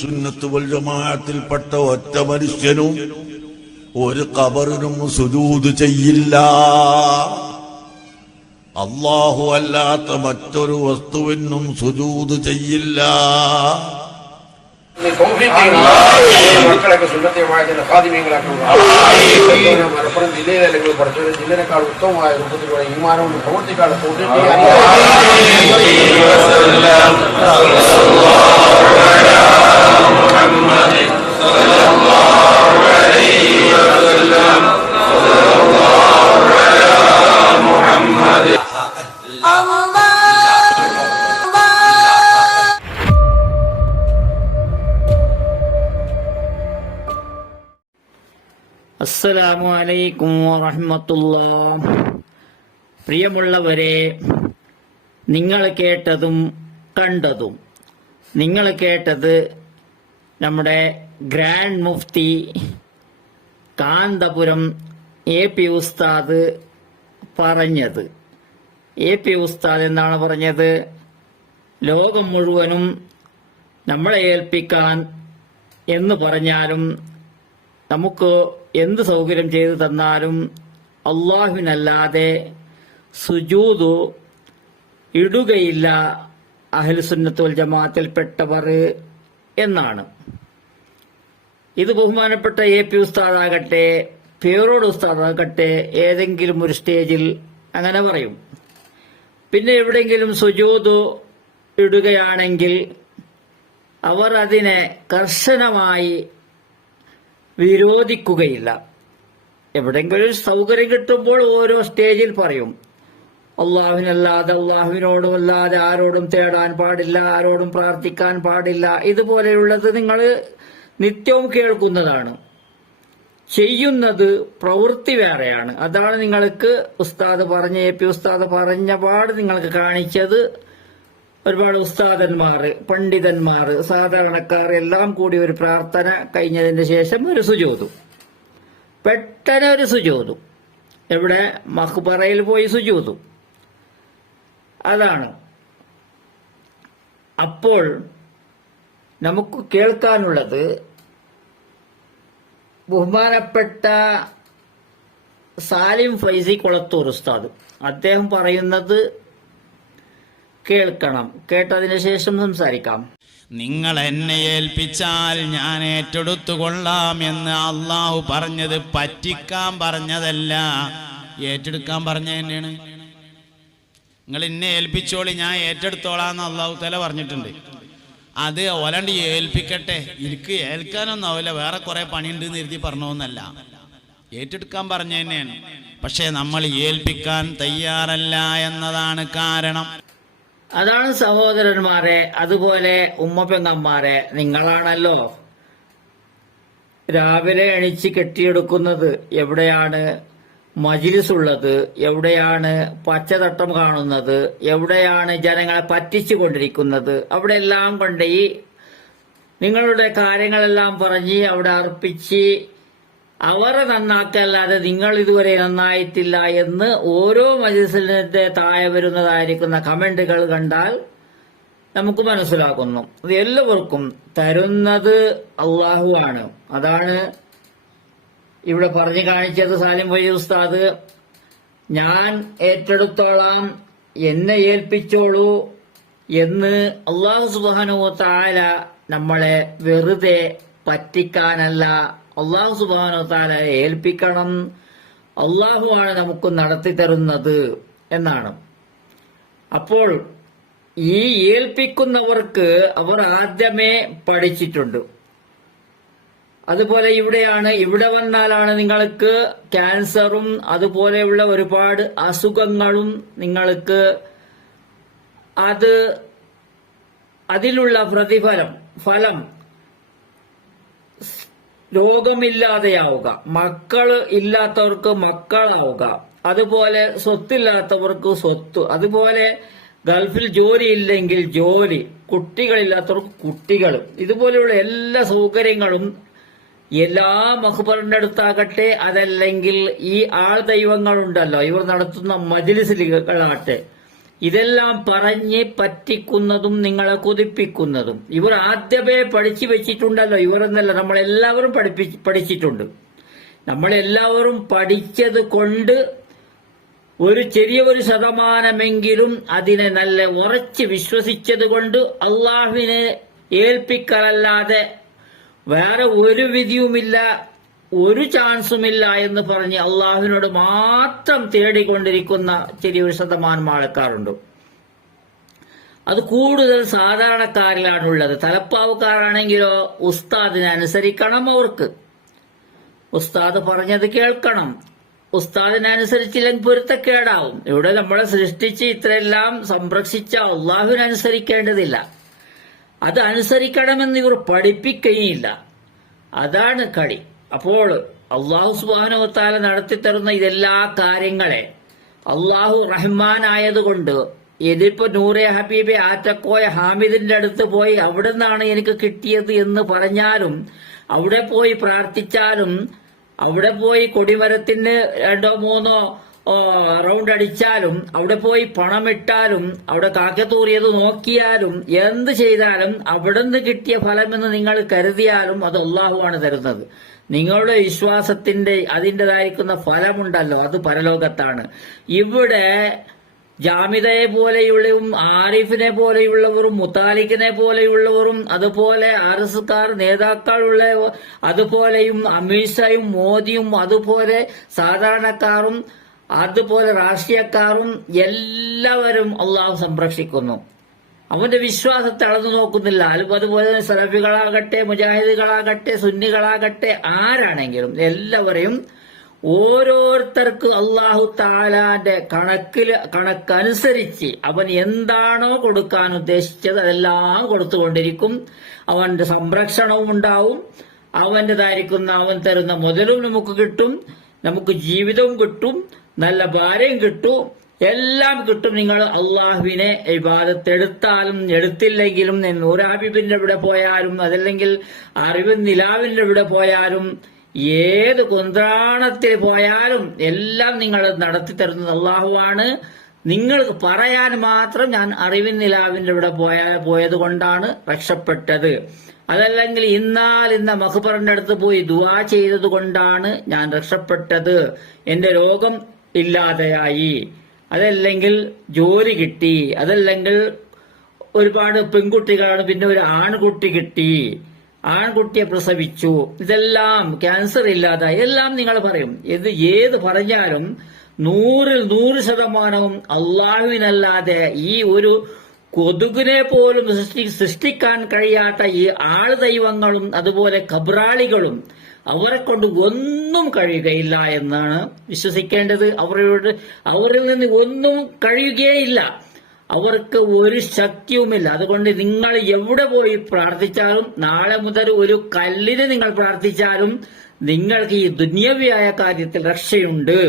സുന്നത്ത് വൽ ജമാഅത്തിൽപ്പെട്ട ഒറ്റ മനുഷ്യനും ഒരു കബറിനും സുജൂത് ചെയ്യില്ല. അള്ളാഹു അല്ലാത്ത മറ്റൊരു വസ്തുവിനും സുജൂത് ചെയ്യില്ല. മക്കളൊക്കെ സുന്നത്തെ അല്ലെങ്കിൽ வாழ்நாள் உத்தமமாக இருப்பது கூட இமானும் பிரவர்த்தி கால தோன்றி அறிய അസ്സലാമു അലൈക്കും വറഹമത്തുള്ള. പ്രിയമുള്ളവരെ നിങ്ങൾ കേട്ടതും കണ്ടതും. നിങ്ങൾ കേട്ടത് നമ്മുടെ grand mufti Kanthapuram A P ഉസ്താദ് പറഞ്ഞത്. എ പി ഉസ്താദ് എന്താണ് പറഞ്ഞത്? ലോകം മുഴുവനും നമ്മളെ ഏൽപ്പിക്കാൻ എന്ന് പറഞ്ഞാലും നമുക്ക് എന്ത് സൗകര്യം ചെയ്തു തന്നാലും അള്ളാഹുവിനല്ലാതെ സുജൂതു ഇടുകയില്ല അഹൽസുന്നത്തുൽ ജമാഅത്തിൽപ്പെട്ടവർ എന്നാണ്. ഇത് ബഹുമാനപ്പെട്ട എ പി ഉസ്താദാകട്ടെ പേരോട് ഉസ്താദാകട്ടെ ഏതെങ്കിലും ഒരു സ്റ്റേജിൽ അങ്ങനെ പറയും. പിന്നെ എവിടെയെങ്കിലും സുജൂതു ഇടുകയാണെങ്കിൽ അവർ അതിനെ കർശനമായി വിരോധിക്കുകയില്ല. എവിടെയെങ്കിലും ഒരു സൗകര്യം കിട്ടുമ്പോൾ ഓരോ സ്റ്റേജിൽ പറയും. അള്ളാഹുവിനല്ലാതെ അള്ളാഹുവിനോടും അല്ലാതെ ആരോടും തേടാൻ പാടില്ല ആരോടും പ്രാർത്ഥിക്കാൻ പാടില്ല. ഇതുപോലെയുള്ളത് നിങ്ങൾ നിത്യവും കേൾക്കുന്നതാണ്. ചെയ്യുന്നത് പ്രവൃത്തി വേറെയാണ്. അതാണ് നിങ്ങൾക്ക് ഉസ്താദ് പറഞ്ഞ എ പി ഉസ്താദ് പറഞ്ഞ പാട് നിങ്ങൾക്ക് കാണിച്ചത്. ഒരുപാട് ഉസ്താദന്മാർ പണ്ഡിതന്മാർ സാധാരണക്കാർ എല്ലാം കൂടി ഒരു പ്രാർത്ഥന കഴിഞ്ഞതിന് ശേഷം ഒരു സുജോതു. പെട്ടെന്ന് ഒരു സുജോതു. എവിടെ? മഹ്ബറയിൽ പോയി സുജോതു. അതാണ്. അപ്പോൾ നമുക്ക് കേൾക്കാനുള്ളത് ബഹുമാനപ്പെട്ട സാലിം ഫൈസി കുളത്തൂർ ഉസ്താദ്. അദ്ദേഹം പറയുന്നത് കേൾക്കണം. കേട്ടതിന് ശേഷം സംസാരിക്കാം. നിങ്ങൾ എന്നെ ഏൽപ്പിച്ചാൽ ഞാൻ ഏറ്റെടുത്തു കൊള്ളാം എന്ന് അള്ളാഹു പറഞ്ഞത് പറ്റിക്കാൻ പറഞ്ഞതല്ല. ഏറ്റെടുക്കാൻ പറഞ്ഞ തന്നെയാണ് നിങ്ങൾ എന്നെ ഏൽപ്പിച്ചോളി ഞാൻ ഏറ്റെടുത്തോളാന്ന് അള്ളാഹു തല പറഞ്ഞിട്ടുണ്ട്. അത് ഒലണ്ട് ഏൽപ്പിക്കട്ടെ. എനിക്ക് ഏൽക്കാനൊന്നും ആവില്ല. വേറെ കുറെ പണിയുണ്ട് എന്ന് എഴുതി പറഞ്ഞോന്നല്ല. ഏറ്റെടുക്കാൻ പറഞ്ഞ തന്നെയാണ് പക്ഷേ നമ്മൾ ഏൽപ്പിക്കാൻ തയ്യാറല്ല എന്നതാണ് കാരണം. അതാണ് സഹോദരന്മാരെ അതുപോലെ ഉമ്മപ്പെങ്ങന്മാരെ. നിങ്ങളാണല്ലോ രാവിലെ എണിച്ച് കെട്ടിയെടുക്കുന്നത്. എവിടെയാണ് മജിലിസ് ഉള്ളത് എവിടെയാണ് പച്ചതട്ടം കാണുന്നത്? എവിടെയാണ് ജനങ്ങളെ പറ്റിച്ചു കൊണ്ടിരിക്കുന്നത് അവിടെ എല്ലാം കൊണ്ടേ നിങ്ങളുടെ കാര്യങ്ങളെല്ലാം പറഞ്ഞ് അവിടെ അർപ്പിച്ച് അവരെ നന്നാക്കല്ലാതെ നിങ്ങൾ ഇതുവരെ നന്നായിട്ടില്ല എന്ന് ഓരോ മജിസിലിന്റെ താഴെ വരുന്നതായിരിക്കുന്ന കമന്റുകൾ കണ്ടാൽ നമുക്ക് മനസ്സിലാക്കുന്നു. അത് എല്ലാവർക്കും തരുന്നത് അള്ളാഹു ആണ്. അതാണ് ഇവിടെ പറഞ്ഞു കാണിച്ചത് സാലിം വഴി ഉസ്താദ്. ഞാൻ ഏറ്റെടുത്തോളാം എന്നെ ഏൽപ്പിച്ചോളൂ എന്ന് അള്ളാഹു സുബാനോ താല നമ്മളെ വെറുതെ പറ്റിക്കാനല്ല അള്ളാഹു സുബാനോ താല ഏൽപ്പിക്കണം. അള്ളാഹുവാണ് നമുക്ക് നടത്തി തരുന്നത് എന്നാണ്. അപ്പോൾ ഈ ഏൽപ്പിക്കുന്നവർക്ക് അവർ ആദ്യമേ പഠിച്ചിട്ടുണ്ട്. അതുപോലെ ഇവിടെയാണ് ഇവിടെ വന്നാലാണ് നിങ്ങൾക്ക് ക്യാൻസറും അതുപോലെയുള്ള ഒരുപാട് അസുഖങ്ങളും നിങ്ങൾക്ക് അത് അതിലുള്ള പ്രതിഫലം ഫലം രോഗമില്ലാതെയാവുക മക്കൾ ഇല്ലാത്തവർക്ക് മക്കളാവുക. അതുപോലെ സ്വത്തില്ലാത്തവർക്ക് സ്വത്ത്. അതുപോലെ ഗൾഫിൽ ജോലി ഇല്ലെങ്കിൽ ജോലി. കുട്ടികളില്ലാത്തവർക്ക് കുട്ടികൾ. ഇതുപോലെയുള്ള എല്ലാ സൗകര്യങ്ങളും എല്ലാ മഹബറിന്റെ അടുത്താകട്ടെ അതല്ലെങ്കിൽ ഈ ആൾ ദൈവങ്ങളുണ്ടല്ലോ. ഇവർ നടത്തുന്ന മജിലിസുകളാകട്ടെ ഇതെല്ലാം പറഞ്ഞ് പറ്റിക്കുന്നതും നിങ്ങളെ കൊതിപ്പിക്കുന്നതും. ഇവർ ആദ്യമേ പഠിച്ചു വെച്ചിട്ടുണ്ടല്ലോ. ഇവർ എന്നല്ല നമ്മളെല്ലാവരും പഠിപ്പി പഠിച്ചിട്ടുണ്ട്. നമ്മളെല്ലാവരും പഠിച്ചത് കൊണ്ട് ഒരു ചെറിയ ഒരു ശതമാനമെങ്കിലും അതിനെ നല്ല ഉറച്ച് വിശ്വസിച്ചത് കൊണ്ട് അള്ളാഹുവിനെ ഏൽപ്പിക്കലല്ലാതെ വേറെ ഒരു വിധിയുമില്ല. ഒരു ചാൻസുമില്ല എന്ന് പറഞ്ഞ് അള്ളാഹുവിനോട് മാത്രം തേടിക്കൊണ്ടിരിക്കുന്ന ചെറിയൊരു ശതമാനം ആൾക്കാരുണ്ട്. അത് കൂടുതൽ സാധാരണക്കാരിലാണുള്ളത്. തലപ്പാവുകാരാണെങ്കിലോ ഉസ്താദിനെ അനുസരിക്കണം അവർക്ക്. ഉസ്താദ് പറഞ്ഞത് കേൾക്കണം. ഉസ്താദിനനുസരിച്ചില്ലെങ്കിൽ പൊരുത്തക്കേടാവും. ഇവിടെ നമ്മളെ സൃഷ്ടിച്ച് ഇത്രയെല്ലാം സംരക്ഷിച്ച അള്ളാഹുവിനനുസരിക്കേണ്ടതില്ല. അത് അനുസരിക്കണമെന്ന് ഇവർ പഠിപ്പിക്കുകയില്ല. അതാണ് കളി. അപ്പോൾ അള്ളാഹു സുബാനുവത്താല നടത്തിത്തരുന്ന ഇതെല്ലാ കാര്യങ്ങളെ അള്ളാഹു റഹ്മാനായതുകൊണ്ട് ഇതിപ്പോ നൂറെ ഹബീബെ ആറ്റക്കോയ ഹാമിദിന്റെ അടുത്ത് പോയി അവിടെ നിന്നാണ് എനിക്ക് കിട്ടിയത് എന്ന് പറഞ്ഞാലും അവിടെ പോയി പ്രാർത്ഥിച്ചാലും അവിടെ പോയി കൊടിമരത്തിന് രണ്ടോ മൂന്നോ റൗണ്ട് അടിച്ചാലും അവിടെ പോയി പണമിട്ടാലും അവിടെ കാക്കത്തൂറിയത് നോക്കിയാലും എന്ത് ചെയ്താലും അവിടെ നിന്ന് കിട്ടിയ ഫലമെന്ന് നിങ്ങൾ കരുതിയാലും അത് അള്ളാഹുവാണ് തരുന്നത്. നിങ്ങളുടെ വിശ്വാസത്തിന്റെ അതിന്റെതായിരിക്കുന്ന ഫലമുണ്ടല്ലോ അത് പരലോകത്താണ്. ഇവിടെ ജാമിതയെ പോലെയുള്ളവരും ആരിഫിനെ പോലെയുള്ളവരും മുത്താലിഖിനെ പോലെയുള്ളവരും അതുപോലെ ആർ എസ് കാർ നേതാക്കളുള്ള അതുപോലെയും അമിത്ഷായും മോദിയും അതുപോലെ സാധാരണക്കാരും അതുപോലെ രാഷ്ട്രീയക്കാരും എല്ലാവരും അള്ളാഹു സംരക്ഷിക്കുന്നു. അവന്റെ വിശ്വാസത്തെ അളന്നു നോക്കുന്നില്ല. അതുപോലെ തന്നെ സലഫികളാകട്ടെ മുജാഹിദുകളാകട്ടെ സുന്നികളാകട്ടെ ആരാണെങ്കിലും എല്ലാവരെയും ഓരോരുത്തർക്ക് അള്ളാഹു താലാന്റെ കണക്കിൽ കണക്കനുസരിച്ച് അവൻ എന്താണോ കൊടുക്കാൻ ഉദ്ദേശിച്ചത് അതെല്ലാം കൊടുത്തുകൊണ്ടിരിക്കും. അവന്റെ സംരക്ഷണവും ഉണ്ടാവും. അവന്റേതായിരിക്കുന്ന അവൻ തരുന്ന മുതലും നമുക്ക് കിട്ടും. നമുക്ക് ജീവിതവും കിട്ടും. നല്ല ഭാര്യയും കിട്ടും. എല്ലാം കിട്ടും. നിങ്ങൾ അള്ളാഹുവിനെ ഇബാദത്തെടുത്താലും എടുത്തില്ലെങ്കിലും നൂറാബിബിന്റെ ഇവിടെ പോയാലും അതല്ലെങ്കിൽ അറിവ് നിലാവിന്റെ ഇവിടെ പോയാലും ഏത് കുന്ത്രാണത്തിൽ പോയാലും എല്ലാം നിങ്ങൾ നടത്തി തരുന്നത് അള്ളാഹുവാണ്. നിങ്ങൾക്ക് പറയാൻ മാത്രം ഞാൻ അറിവിൻ നിലാവിന്റെ ഇവിടെ പോയ പോയത് കൊണ്ടാണ് രക്ഷപ്പെട്ടത്. അതല്ലെങ്കിൽ ഇന്നാൽ ഇന്ന മഹുബറിന്റെ അടുത്ത് പോയി ദുവാ ചെയ്തത് കൊണ്ടാണ് ഞാൻ രക്ഷപ്പെട്ടത്. എന്റെ രോഗം ഇല്ലാതെയായി. അതല്ലെങ്കിൽ ജോലി കിട്ടി അതല്ലെങ്കിൽ ഒരുപാട് പെൺകുട്ടികളാണ് പിന്നെ ഒരു ആൺകുട്ടി കിട്ടി ആൺകുട്ടിയെ പ്രസവിച്ചു ഇതെല്ലാം ക്യാൻസർ ഇല്ലാതായി എല്ലാം നിങ്ങൾ പറയും. ഇത് ഏത് പറഞ്ഞാലും നൂറിൽ നൂറ് ശതമാനവും അള്ളാഹുവിനല്ലാതെ ഈ ഒരു കൊതുകിനെ പോലും സൃഷ്ടി സൃഷ്ടിക്കാൻ കഴിയാത്ത ഈ ആൾ ദൈവങ്ങളും അതുപോലെ കബ്രാളികളും അവരെ കൊണ്ട് ഒന്നും കഴിയുകയില്ല എന്നാണ് വിശ്വസിക്കേണ്ടത്. അവരോട് അവരിൽ നിന്ന് ഒന്നും കഴിയുകയില്ല അവർക്ക് ഒരു ശക്തിയുമില്ല. അതുകൊണ്ട് നിങ്ങൾ എവിടെ പോയി പ്രാർത്ഥിച്ചാലും നാളെ മുതൽ ഒരു കല്ലിന് നിങ്ങൾ പ്രാർത്ഥിച്ചാലും നിങ്ങൾക്ക് ഈ ദുന്യവിയായ കാര്യത്തിൽ രക്ഷയുണ്ട്.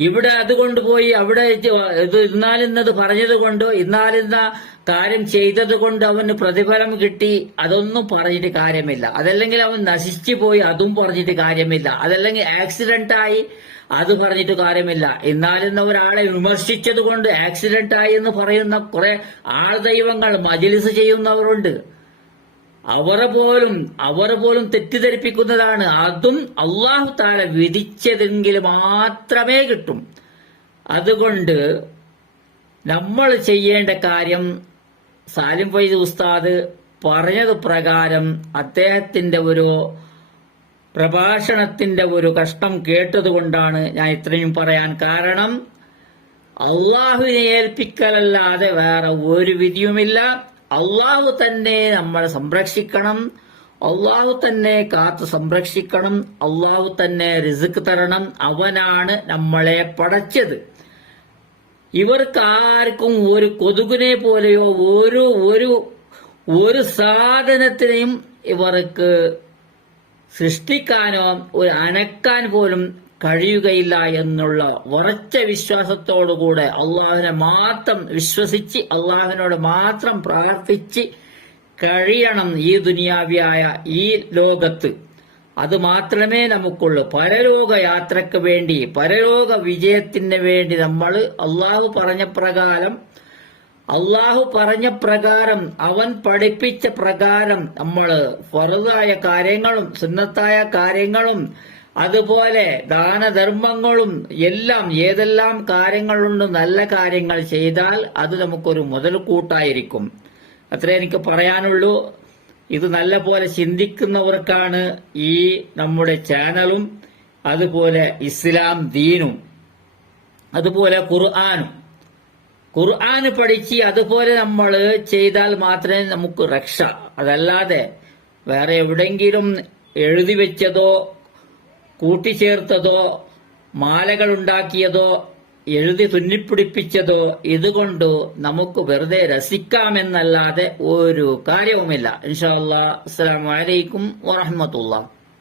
ഇവിടെ അതുകൊണ്ട് പോയി അവിടെ ഇത് ഇന്നാലിന്നത് പറഞ്ഞത് കൊണ്ട് ഇന്നാലിന്ന കാര്യം ചെയ്തത് കൊണ്ട് അവന് പ്രതിഫലം കിട്ടി അതൊന്നും പറഞ്ഞിട്ട് കാര്യമില്ല. അതല്ലെങ്കിൽ അവൻ നശിച്ചു പോയി അതും പറഞ്ഞിട്ട് കാര്യമില്ല. അതല്ലെങ്കിൽ ആക്സിഡന്റ് ആയി അത് പറഞ്ഞിട്ട് കാര്യമില്ല. എന്നാലിന്ന് ഒരാളെ വിമർശിച്ചത് കൊണ്ട് ആക്സിഡന്റ് ആയി എന്ന് പറയുന്ന കുറെ ആൾദൈവങ്ങൾ മജിലിസ് ചെയ്യുന്നവരുണ്ട്. അവർ പോലും അവരെ പോലും തെറ്റിദ്ധരിപ്പിക്കുന്നതാണ്. അതും അള്ളാഹു താല വിധിച്ചതെങ്കിൽ മാത്രമേ കിട്ടും. അതുകൊണ്ട് നമ്മൾ ചെയ്യേണ്ട കാര്യം സാലിം ഫൈസ് ഉസ്താദ് പറഞ്ഞത് പ്രകാരം അദ്ദേഹത്തിന്റെ ഒരു പ്രഭാഷണത്തിന്റെ ഒരു കഷ്ടം കേട്ടതുകൊണ്ടാണ് ഞാൻ ഇത്രയും പറയാൻ കാരണം അള്ളാഹുവിനെ ഏൽപ്പിക്കലല്ലാതെ വേറെ ഒരു വിധിയുമില്ല. അള്ളാഹു തന്നെ നമ്മളെ സംരക്ഷിക്കണം. അള്ളാഹു തന്നെ കാത്തു സംരക്ഷിക്കണം. അള്ളാഹു തന്നെ റിസ്ക് തരണം. അവനാണ് നമ്മളെ പടച്ചത്. ഇവർക്ക് ആർക്കും ഒരു കൊതുകിനെ പോലെയോ ഒരു ഒരു ഒരു സാധനത്തിനെയും ഇവർക്ക് സൃഷ്ടിക്കാനോ ഒരു അനക്കാൻ പോലും കഴിയുകയില്ല എന്നുള്ള ഉറച്ച വിശ്വാസത്തോടുകൂടെ അള്ളാഹുവിനെ മാത്രം വിശ്വസിച്ച് അള്ളാഹുവിനോട് മാത്രം പ്രാർത്ഥിച്ച് കഴിയണം ഈ ദുനിയാവിയായ ഈ ലോകത്ത്. അത് മാത്രമേ നമുക്കുള്ളൂ. പരലോക യാത്രയ്ക്ക് വേണ്ടി പരലോക വിജയത്തിന് വേണ്ടി നമ്മൾ അള്ളാഹു പറഞ്ഞ പ്രകാരം അള്ളാഹു പറഞ്ഞ പ്രകാരം അവൻ പഠിപ്പിച്ച പ്രകാരം നമ്മൾ ഫറുതായ കാര്യങ്ങളും സുന്നത്തായ കാര്യങ്ങളും അതുപോലെ ദാനധർമ്മങ്ങളും എല്ലാം ഏതെല്ലാം കാര്യങ്ങളുണ്ട് നല്ല കാര്യങ്ങൾ ചെയ്താൽ അത് നമുക്കൊരു മുതൽക്കൂട്ടായിരിക്കും. അത്രേ എനിക്ക് പറയാനുള്ളൂ. ഇത് നല്ല പോലെ ചിന്തിക്കുന്നവർക്കാണ് ഈ നമ്മുടെ ചാനലും അതുപോലെ ഇസ്ലാം ദീനും അതുപോലെ ഖുർആാനും. ഖുർആൻ പഠിച്ച് അതുപോലെ നമ്മൾ ചെയ്താൽ മാത്രമേ നമുക്ക് രക്ഷ. അതല്ലാതെ വേറെ എവിടെങ്കിലും എഴുതി വെച്ചതോ കൂട്ടിച്ചേർത്തതോ മാലകൾ ഉണ്ടാക്കിയതോ എഴുതി തുന്നിപ്പിടിപ്പിച്ചതോ ഇതുകൊണ്ട് നമുക്ക് വെറുതെ രസിക്കാമെന്നല്ലാതെ ഒരു കാര്യവുമില്ല. ഇൻഷാ അല്ലാ വലൈക്കും അലൈക്കും വറഹ്മത്തുള്ളാഹി.